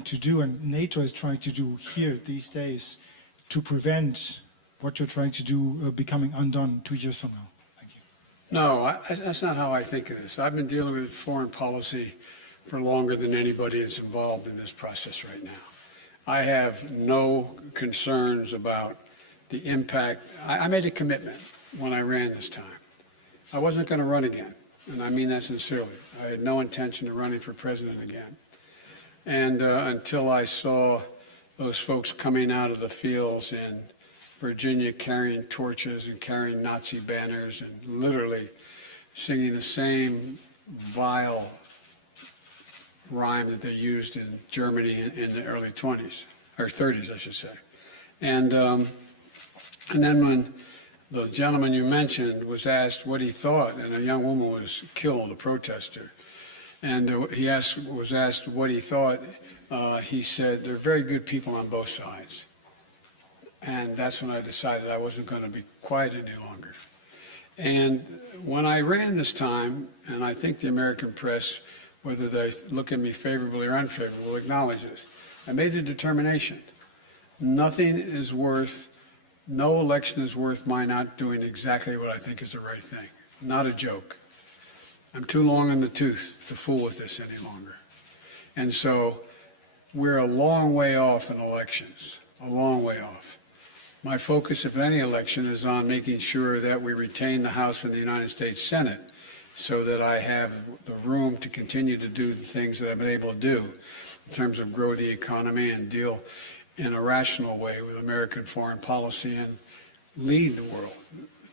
to do, and NATO is trying to do here these days to prevent what you're trying to do becoming undone 2 years from now? Thank you. No, that's not how I think of this. I've been dealing with foreign policy for longer than anybody that's involved in this process right now. I have no concerns about the impact. I made a commitment when I ran this time. I wasn't going to run again, and I mean that sincerely. I had no intention of running for president again. And until I saw those folks coming out of the fields in Virginia carrying torches and carrying Nazi banners and literally singing the same vile rhyme that they used in Germany in the early 20s, or 30s, I should say. And then when the gentleman you mentioned was asked what he thought, and a young woman was killed, a protester, and he was asked what he thought, he said, "They're very good people on both sides." And that's when I decided I wasn't going to be quiet any longer. And when I ran this time, and I think the American press, whether they look at me favorably or unfavorably, will acknowledge this, I made a determination. Nothing is worth, no election is worth my not doing exactly what I think is the right thing. Not a joke. I'm too long in the tooth to fool with this any longer. And so we're a long way off in elections, a long way off. My focus, if any election, is on making sure that we retain the House and the United States Senate so that I have the room to continue to do the things that I've been able to do in terms of grow the economy and deal in a rational way with American foreign policy and lead the world,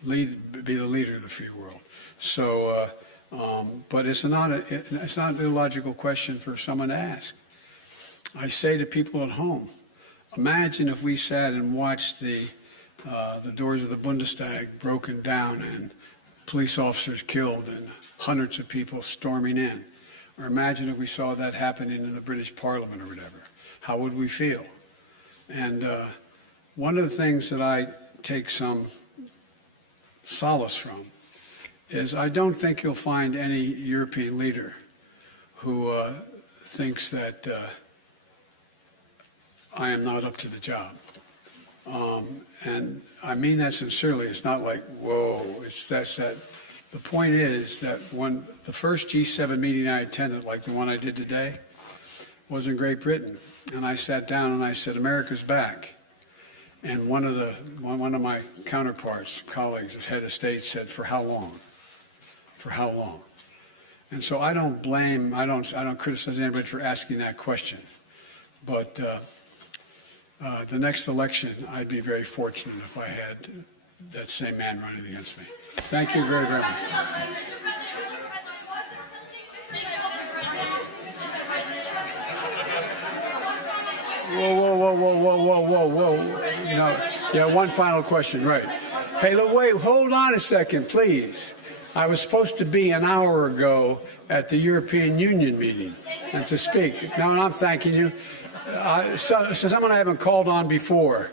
be the leader of the free world. So, but it's not an illogical question for someone to ask. I say to people at home, imagine if we sat and watched the doors of the Bundestag broken down and police officers killed and hundreds of people storming in. Or imagine if we saw that happening in the British Parliament or whatever. How would we feel? And one of the things that I take some solace from is I don't think you'll find any European leader who thinks that I am not up to the job. And I mean that sincerely. It's not like, whoa, that's that. The point is that when the first G7 meeting I attended, like the one I did today, was in Great Britain. And I sat down and I said, America's back. And one of my counterparts, colleagues, as head of state, said, for how long? For how long? And so I don't blame, I don't criticize anybody for asking that question. But the next election, I'd be very fortunate if I had that same man running against me. Thank you very, very much. Whoa. No, yeah, one final question, right. Hey, look, wait, hold on a second, please. I was supposed to be an hour ago at the European Union meeting and to speak. No, I'm thanking you. So someone I haven't called on before.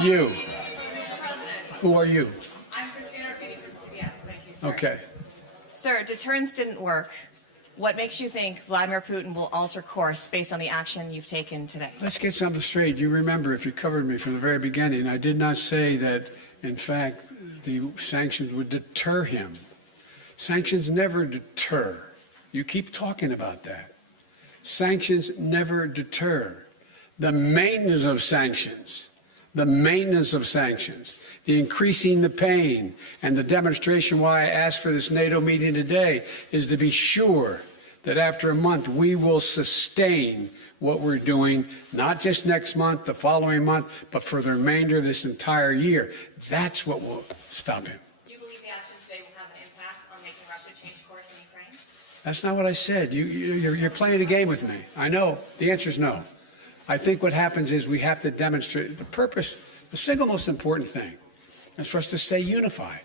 You. Who are you? I'm Christina Arcady from CBS. Thank you, sir. Okay. Sir, deterrence didn't work. What makes you think Vladimir Putin will alter course based on the action you've taken today? Let's get something straight. You remember, if you covered me from the very beginning, I did not say that, in fact, the sanctions would deter him. Sanctions never deter. You keep talking about that. Sanctions never deter. The maintenance of sanctions, the increasing the pain, and the demonstration why I asked for this NATO meeting today is to be sure that after a month we will sustain what we're doing, not just next month, the following month, but for the remainder of this entire year. That's what will stop him. Do you believe the actions today will have an impact on making Russia change course in Ukraine? That's not what I said. You're playing a game with me. I know. The answer is no. I think what happens is we have to demonstrate the purpose. The single most important thing is for us to stay unified.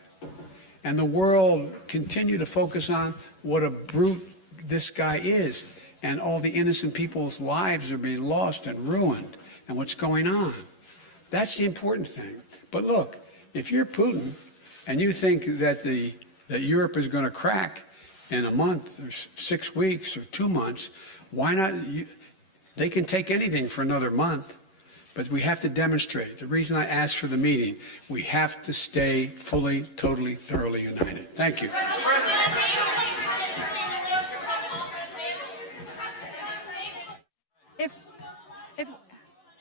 And the world continue to focus on what a brute this guy is. And all the innocent people's lives are being lost and ruined and what's going on. That's the important thing. But look, if you're Putin and you think that that Europe is going to crack in a month or 6 weeks or 2 months, why not? They can take anything for another month, but we have to demonstrate. The reason I asked for the meeting, we have to stay fully, totally, thoroughly united. Thank you.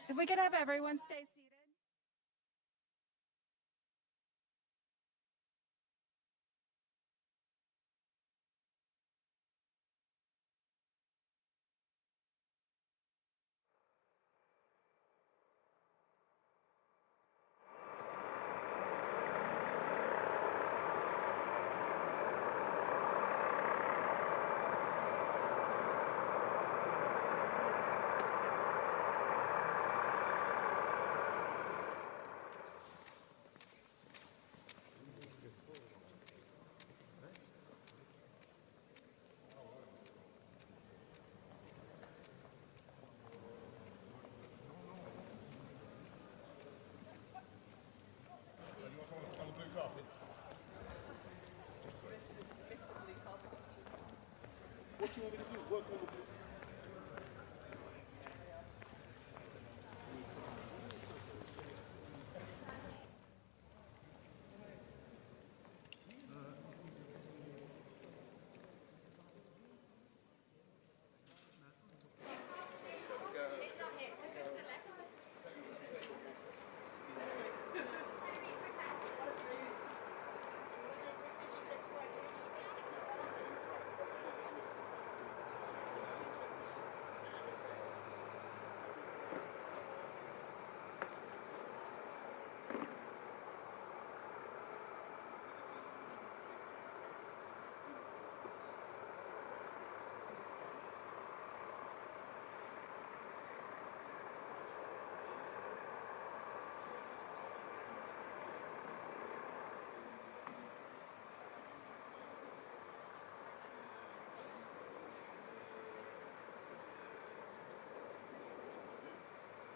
If we could have everyone stay seated.